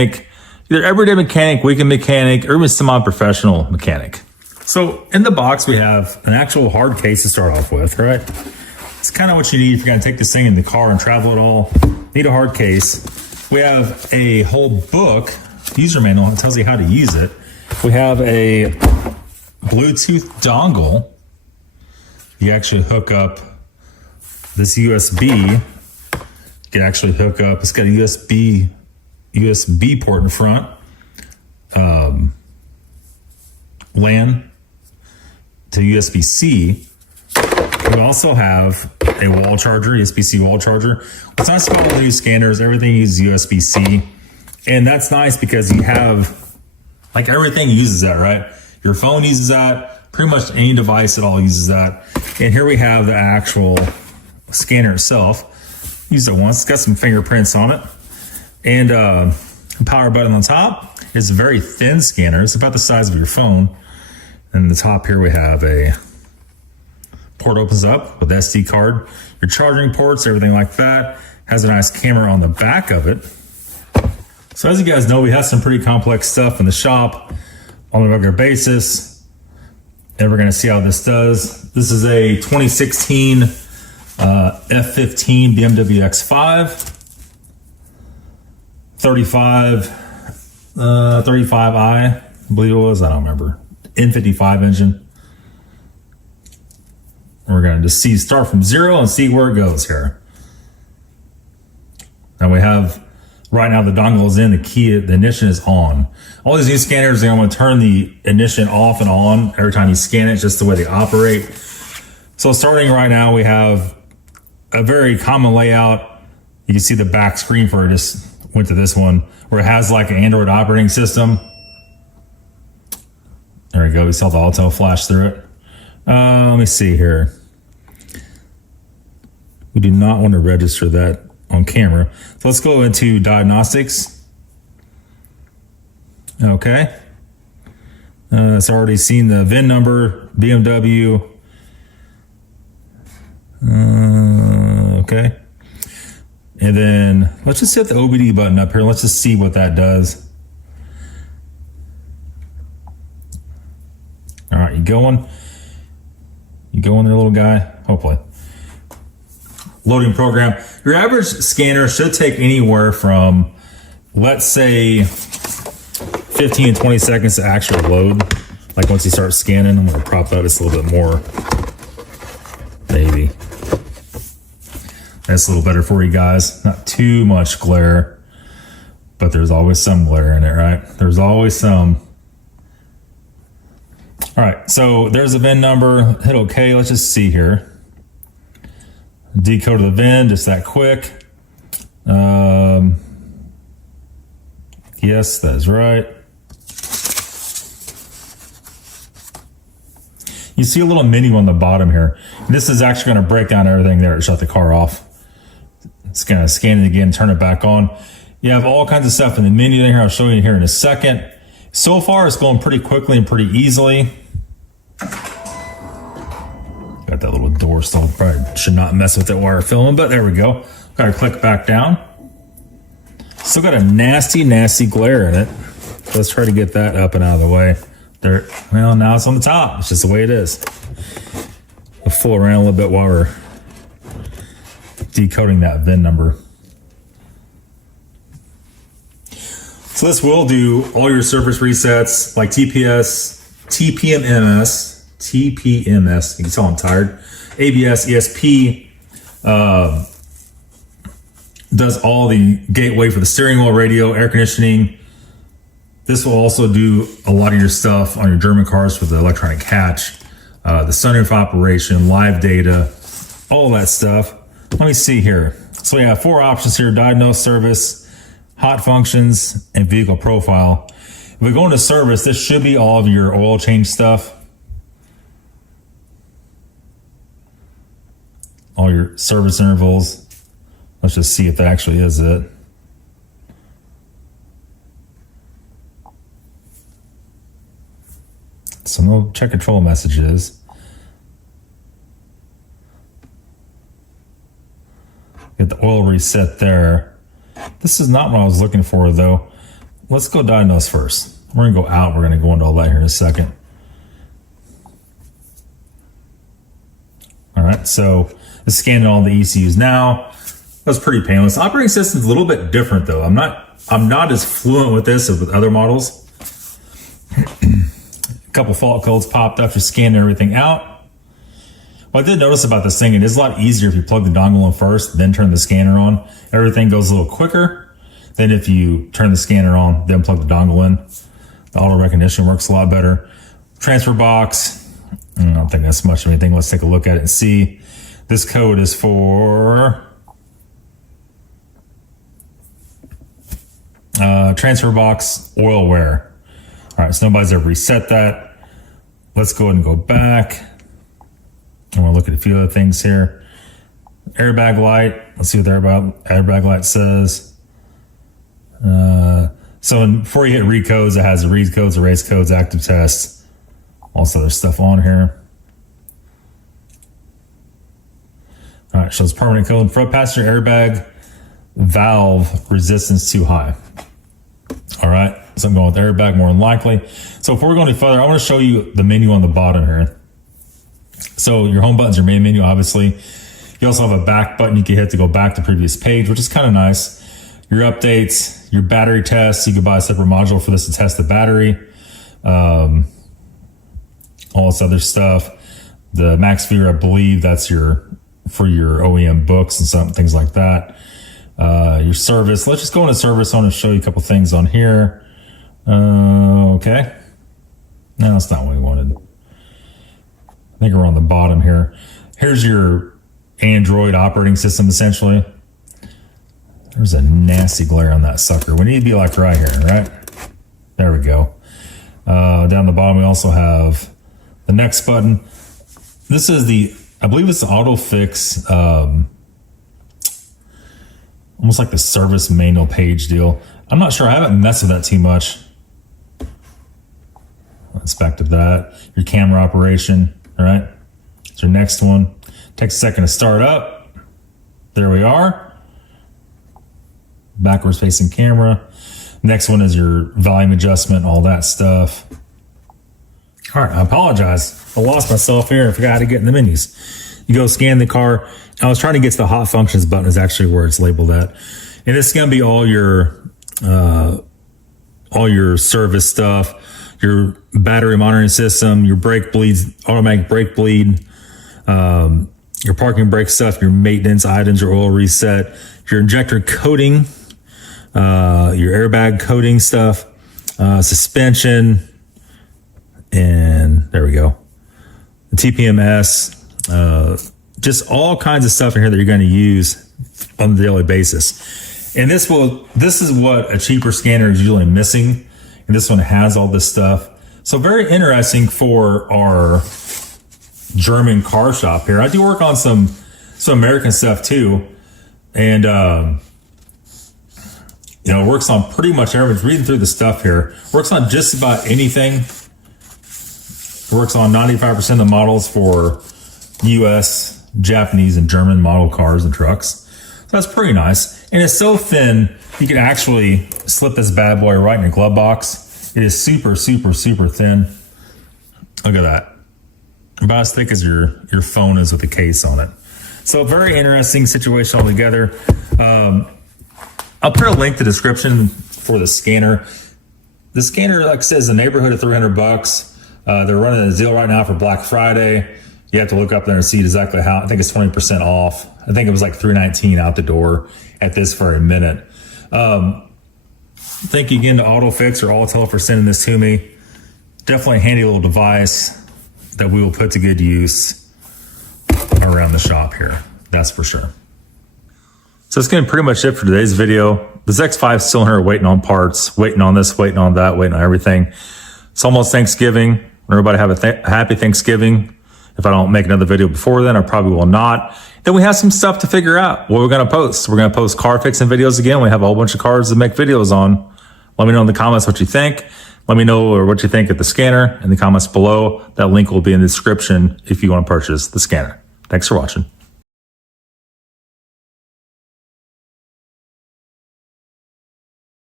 either everyday mechanic, weekend mechanic, or even semi-professional mechanic. So in the box, we have an actual hard case to start off with, right? It's kind of what you need if you're going to take this thing in the car and travel at all. Need a hard case. We have a whole book, user manual, that tells you how to use it. We have a Bluetooth dongle. You actually hook up this USB. You can actually hook up, it's got a USB port in front. LAN to USB-C. We also have a wall charger, USB-C wall charger. What's nice about all these scanners, everything uses USB-C. And that's nice because you have, like, everything uses that, right? Your phone uses that, pretty much any device at all uses that. And here we have the actual scanner itself. Used it once, it's got some fingerprints on it. And a power button on top. It's a very thin scanner, it's about the size of your phone. And the top here we have a port opens up with SD card, your charging ports, everything like that. Has a nice camera on the back of it. So as you guys know, we have some pretty complex stuff in the shop on a regular basis. And we're gonna see how this does. This is a 2016 F15 BMW X5. 35i, I believe it was, I don't remember. N55 engine. We're going to just start from 0 and see where it goes here. And we have, right now the dongle is in, the ignition is on. All these new scanners, they're going to turn the ignition off and on every time you scan it, just the way they operate. So starting right now, we have a very common layout. You can see the back screen for it, just went to this one, where it has like an Android operating system. There we go, we saw the Autel flash through it. Let me see here. We do not want to register that on camera. So let's go into Diagnostics. Okay. It's already seen the VIN number, BMW. Okay. And then let's just hit the OBD button up here. Let's just see what that does. All right, you going? You going there, little guy? Hopefully. Loading program. Your average scanner should take anywhere from, let's say, 15 to 20 seconds to actually load. Like once you start scanning, I'm gonna prop that just a little bit more. Maybe. That's a little better for you guys. Not too much glare, but there's always some glare in it, right? There's always some. All right, so there's the VIN number. Hit OK. Let's just see here. Decode the VIN, just that quick. Yes, that's right. You see a little menu on the bottom here. This is actually going to break down everything there to shut the car off. It's going to scan it again, turn it back on. You have all kinds of stuff in the menu in here. I'll show you here in a second. So far, it's going pretty quickly and pretty easily. Got that little door still. Probably should not mess with it while we're filming, but there we go. Got to click back down. Still got a nasty, nasty glare in it. Let's try to get that up and out of the way. There. Well, now it's on the top. It's just the way it is. We'll fool around a little bit while we're decoding that VIN number. So this will do all your surface resets like TPMS, you can tell I'm tired, ABS, ESP, does all the gateway for the steering wheel, radio, air conditioning. This will also do a lot of your stuff on your German cars for the electronic hatch, the sunroof operation, live data, all that stuff. Let me see here. So we have 4 options here: diagnose, service, hot functions, and vehicle profile. If we go into service, this should be all of your oil change stuff. All your service intervals. Let's just see if that actually is it. So no check control messages. Get the oil reset there. This is not what I was looking for though. let's go diagnose first. We're gonna go out. We're gonna go into all that here in a second. All right, so it's scanning all the ECUs now. That's pretty painless. Operating system's a little bit different though. I'm not as fluent with this as with other models. A couple fault codes popped up, just scanning everything out. What I did notice about this thing, it is a lot easier if you plug the dongle in first, then turn the scanner on. Everything goes a little quicker than if you turn the scanner on, then plug the dongle in. The auto recognition works a lot better. Transfer box, I don't think that's much of anything. Let's take a look at it and see. This code is for transfer box oil wear. All right, so nobody's ever reset that. Let's go ahead and go back. I want to look at a few other things here. Airbag light. Let's see what the airbag light says. Before you hit read codes, it has the read codes, erase codes, active tests. Also, there's stuff on here. All right, shows permanent code. Front passenger airbag valve resistance too high. All right, so I'm going with airbag more than likely. So before we go any further, I want to show you the menu on the bottom here. So your home button's your main menu, obviously. You also have a back button you can hit to go back to previous page, which is kind of nice. Your updates, your battery tests. You could buy a separate module for this to test the battery. All this other stuff. The max viewer, I believe that's for your OEM books and some things like that. Your service. Let's just go into service. I want to show you a couple things on here. Okay. No, that's not what we wanted. I think we're on the bottom here. Here's your Android operating system, essentially. There's a nasty glare on that sucker. We need to be like right here, right? There we go. Down the bottom, we also have the next button. This is I believe it's the AutoFix, almost like the service manual page deal. I'm not sure. I haven't messed with that too much. Let's back to that. Your camera operation. All right, it's your next one. Takes a second to start up. There we are. Backwards facing camera. Next one is your volume adjustment, all that stuff. All right, I apologize. I lost myself here. I forgot how to get in the menus. You go scan the car. I was trying to get to the hot functions button is actually where it's labeled at. And it's going to be all your service stuff. Your battery monitoring system, your brake bleeds, automatic brake bleed, your parking brake stuff, your maintenance items, your oil reset, your injector coating, your airbag coating stuff, suspension, and there we go. The TPMS, just all kinds of stuff in here that you're going to use on a daily basis. And this is what a cheaper scanner is usually missing. And this one has all this stuff. So very interesting for our German car shop here. I do work on some American stuff too. And, it works on pretty much everything. Reading through the stuff here. Works on just about anything. Works on 95% of the models for US, Japanese, and German model cars and trucks. So that's pretty nice. And it's so thin, you can actually slip this bad boy right in your glove box. It is super, super, super thin. Look at that. About as thick as your phone is with the case on it. So very interesting situation altogether. I'll put a link to the description for the scanner. The scanner, like I said, is in the neighborhood of $300. They're running a deal right now for Black Friday. You have to look up there and see exactly how. I think it's 20% off. I think it was like $319 out the door at this very minute. Thank you again to AutoFix or Autel for sending this to me. Definitely a handy little device that we will put to good use around the shop here. That's for sure. So that's going to be pretty much it for today's video. This X5 is still here waiting on parts, waiting on this, waiting on that, waiting on everything. It's almost Thanksgiving. Everybody have a happy Thanksgiving. If I don't make another video before then, I probably will not. Then we have some stuff to figure out what we're going to post. We're going to post car fixing videos again. We have a whole bunch of cars to make videos on. Let me know in the comments what you think. Let me know what you think of the scanner in the comments below. That link will be in the description if you want to purchase the scanner. Thanks for watching.